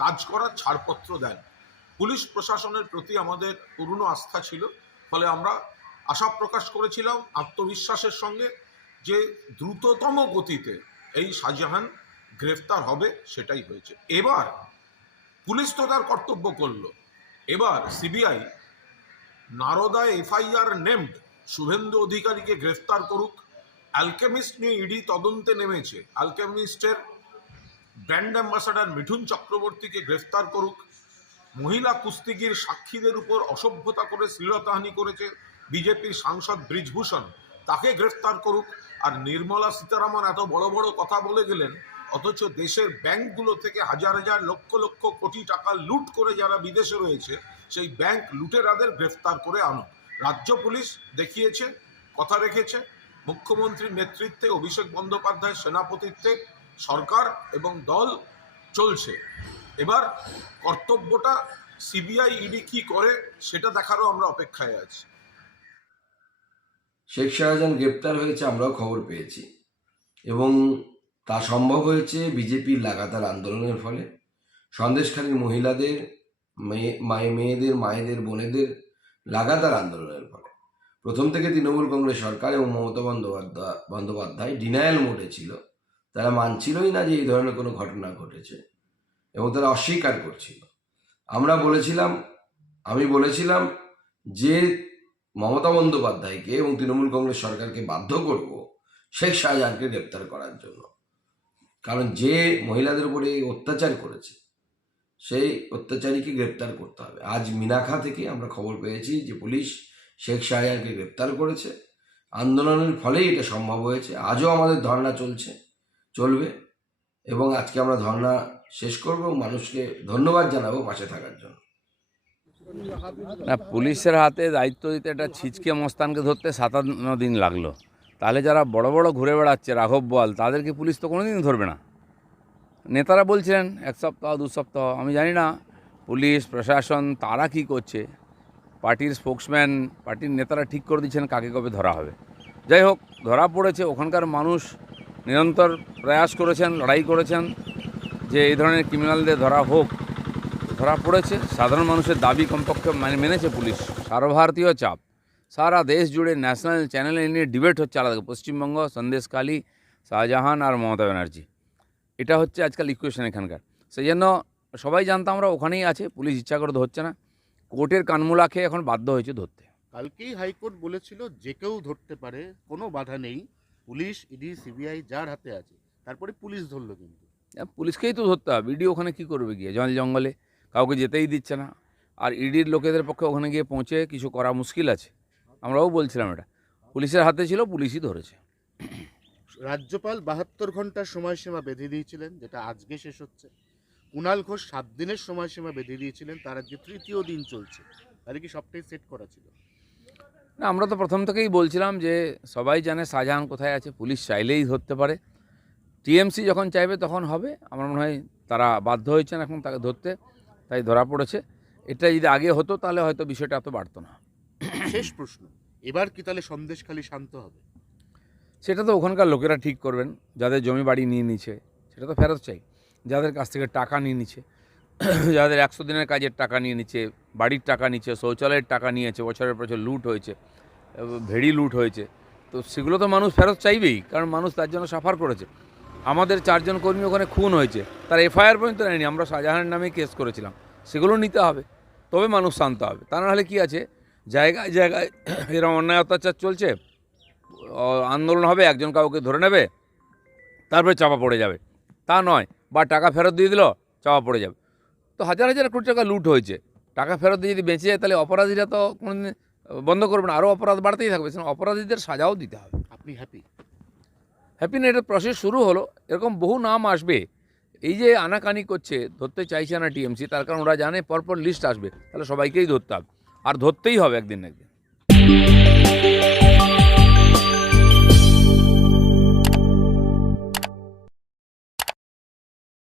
কাজ করার ছাড়পত্র দেন। পুলিশ প্রশাসনের প্রতি আমাদের পুরনো আস্থা ছিল, ফলে আমরা আশা প্রকাশ করেছিলাম আত্মবিশ্বাসের সঙ্গে যে দ্রুততম গতিতে এই শাহজাহান গ্রেফতার হবে সেটাই হয়েছে। এবার পুলিশ তো তার কর্তব্য করল। এবার CBI Narada FIR named Suvendu অধিকারীকে গ্রেফতার করুক। অ্যালকেমিস্ট নিয়ে ইডি তদন্তে নেমেছে। অ্যালকেমিস্টের ব্র্যান্ড অ্যাম্বাসাডার মিঠুন চক্রবর্তীকে গ্রেফতার করুক। মহিলা কুস্তিগির সাক্ষীদের উপর অসভ্যতা করে শ্লীলতাহানি করেছে বিজেপির সাংসদ ব্রিজভূষণ। তাকে গ্রেফতার করুক। আর নির্মলা সীতারামন এত বড় বড় কথা বলে গেলেন, অথচ দেশের ব্যাংকগুলো থেকে হাজার হাজার লক্ষ লক্ষ কোটি টাকা লুট করে যারা বিদেশে রয়েছে, সেই ব্যাংক লুটেরাদের গ্রেফতার করে আনুক। রাজ্য পুলিশ দেখিয়েছে, কথা রেখেছে। মুখ্যমন্ত্রীর নেতৃত্বে অভিষেক বন্দ্যোপাধ্যায় সেনাপতিত্বে সরকার এবং দল চলছে। এবার কর্তব্যটা সিবিআই ইডি কি করে সেটা দেখারও আমরা অপেক্ষায় আছি। শেখ শাহজাহান গ্রেপ্তার হয়েছে আমরাও খবর পেয়েছি। এবং তা সম্ভব হয়েছে বিজেপির লাগাতার আন্দোলনের ফলে। সন্দেশখালীর মহিলাদের মেয়ে মায়ে, মেয়েদের, মায়েদের, বোনেদের লাগাতার আন্দোলনের ফলে। প্রথম থেকে তৃণমূল কংগ্রেস সরকার এবং মমতা বন্দ্যোপাধ্যায় বন্দ্যোপাধ্যায় ডিনায়াল মোডে ছিল। তারা মানছিলই না যে এই ধরনের কোনো ঘটনা ঘটেছে এবং তারা অস্বীকার করছিল। আমরা বলেছিলাম, আমি বলেছিলাম যে মমতা বন্দ্যোপাধ্যায়কে এবং তৃণমূল কংগ্রেস সরকারকে বাধ্য করব শেখ শাহজাহানকে গ্রেপ্তার করার জন্য। কারণ যে মহিলাদের উপরে অত্যাচার করেছে, সেই অত্যাচারীকে গ্রেপ্তার করতে হবে। আজ মিনাখা থেকে আমরা খবর পেয়েছি যে পুলিশ শেখ শাহজাহানকে গ্রেপ্তার করেছে। আন্দোলনের ফলেই এটা সম্ভব হয়েছে। আজও আমাদের ধর্ণা চলছে চলবে এবং আজকে আমরা ধর্ণা শেষ করব মানুষকে ধন্যবাদ জানাব পাশে থাকার জন্য। না, পুলিশের হাতে দায়িত্ব দিতে একটা ছিচকে মস্তানকে ধরতে সাতান্ন দিন লাগল। তাহলে যারা বড় বড় ঘুরে বেড়াচ্ছে, রাঘব বল, তাদেরকে পুলিশ তো কোনোদিন ধরবে না। নেতারা বলছিলেন, এক সপ্তাহ, দু সপ্তাহ, আমি জানি না, পুলিশ, প্রশাসন, তারা কি করছে? পার্টির স্পোক্সম্যান, পার্টির নেতারা ঠিক করে দিচ্ছেন কাকে কবে ধরা হবে। যাই হোক, ধরা পড়েছে, ওখানকার মানুষ নিরন্তর প্রয়াস করেছেন, লড়াই করেছেন যে এই ধরনের ক্রিমিনালদের ধরা হোক, ধরা পড়েছে। সাধারণ মানুষের দাবি কমপক্ষে মানে মেনেছে পুলিশ। সর্বভারতীয় চাপ। সারা দেশ জুড়ে ন্যাশনাল চ্যানেলে নিয়ে ডিবেট হচ্ছে আলাদা পশ্চিমবঙ্গ সন্দেশকালী শাহজাহান আর মমতা ব্যানার্জি। এটা হচ্ছে আজকাল ইকুয়েশন এখানকার। সেই জন্য সবাই জানতাম আমরা ওখানেই আছে, পুলিশ ইচ্ছা করে ধরছে না। কোর্টের কানমূলা খেয়ে এখন বাধ্য হয়েছে ধরতে। কালকেই হাইকোর্ট বলেছিল যে কেউ ধরতে পারে, কোনো বাধা নেই। পুলিশ ইডি সিবিআই যার হাতে আছে তারপরে পুলিশ ধরলো কিন্তু। পুলিশকেই তো ধরতে হবে। ইডি ওখানে কী করবে গিয়ে? জল জঙ্গলে কাউকে যেতেই দিচ্ছে না। আর ইডির লোকেদের পক্ষে ওখানে গিয়ে পৌঁছে কিছু করা মুশকিল আছে। আমরাও বলছিলাম এটা। পুলিশের হাতে ছিল পুলিশই ধরেছে। রাজ্যপাল বাহাত্তর ঘণ্টার সময়সীমা বেঁধে দিয়েছিলেন যেটা আজকে শেষ হচ্ছে। কুণাল ঘোষ সাত দিনের সময়সীমা বেঁধে দিয়েছিলেন তার আজকে তৃতীয় দিন চলছে। তাহলে কি সবটাই সেট করা ছিল? না আমরা তো প্রথম থেকেই বলছিলাম যে সবাই জানে শাহজাহান কোথায় আছে পুলিশ চাইলেই ধরতে পারে। টিএমসি যখন চাইবে তখন হবে আমার মনে হয় তারা বাধ্য হয়েছেন এখন তাকে ধরতে তাই ধরা পড়েছে। এটা যদি আগে হতো তাহলে হয়তো বিষয়টা এত বাড়তো না। শেষ প্রশ্ন এবার কি তাহলে সন্দেশখালী শান্ত হবে? সেটা তো ওখানকার লোকেরা ঠিক করবেন যাদের জমি বাড়ি নিয়ে নিচ্ছে সেটা তো ফেরত চাই যাদের কাছ থেকে টাকা নিয়ে নিচ্ছে যাদের একশো দিনের কাজের টাকা নিয়ে নিচ্ছে, বাড়ির টাকা নিচ্ছে, শৌচালয়ের টাকা নিয়েছে, বছরের বছর লুট হয়েছে, ভেড়ি লুট হয়েছে, তো সেগুলো তো মানুষ ফেরত চাইবেই, কারণ মানুষ তার জন্য সাফার করেছে। আমাদের চারজন কর্মী ওখানে খুন হয়েছে, তার এফআইআর পর্যন্ত নেয়নি, আমরা শাহজাহানের নামে কেস করেছিলাম, সেগুলো নিতে হবে, তবে মানুষ শান্ত হবে। তা নাহলে কী আছে, জায়গায় জায়গায় এরকম অন্যায় অত্যাচার চলছে আন্দোলন হবে, একজন কাউকে ধরে নেবে, তারপরে চাপা পড়ে যাবে। তা নয়, বা টাকা ফেরত দিয়ে দিল, চাপা পড়ে যাবে। তো হাজার হাজার কোটি টাকা লুট হয়েছে। টাকা ফেরত দিয়ে যদি বেঁচে যায় তাহলে অপরাধীরা তো কোনোদিন বন্ধ করবে না। আরও অপরাধ বাড়তেই থাকবে সেজন্য অপরাধীদের সাজাও দিতে হবে। আপনি হ্যাপি হ্যাপি না এটা প্রসেস শুরু হলো। এরকম বহু নাম আসবে। এই যে আনাকানি করছে ধরতে চাইছে না টিএমসি তার কারণ ওরা জানে পরপর লিস্ট আসবে। তাহলে সবাইকেই ধরতে হবে। আর ধরতেই হবে একদিন না একদিন।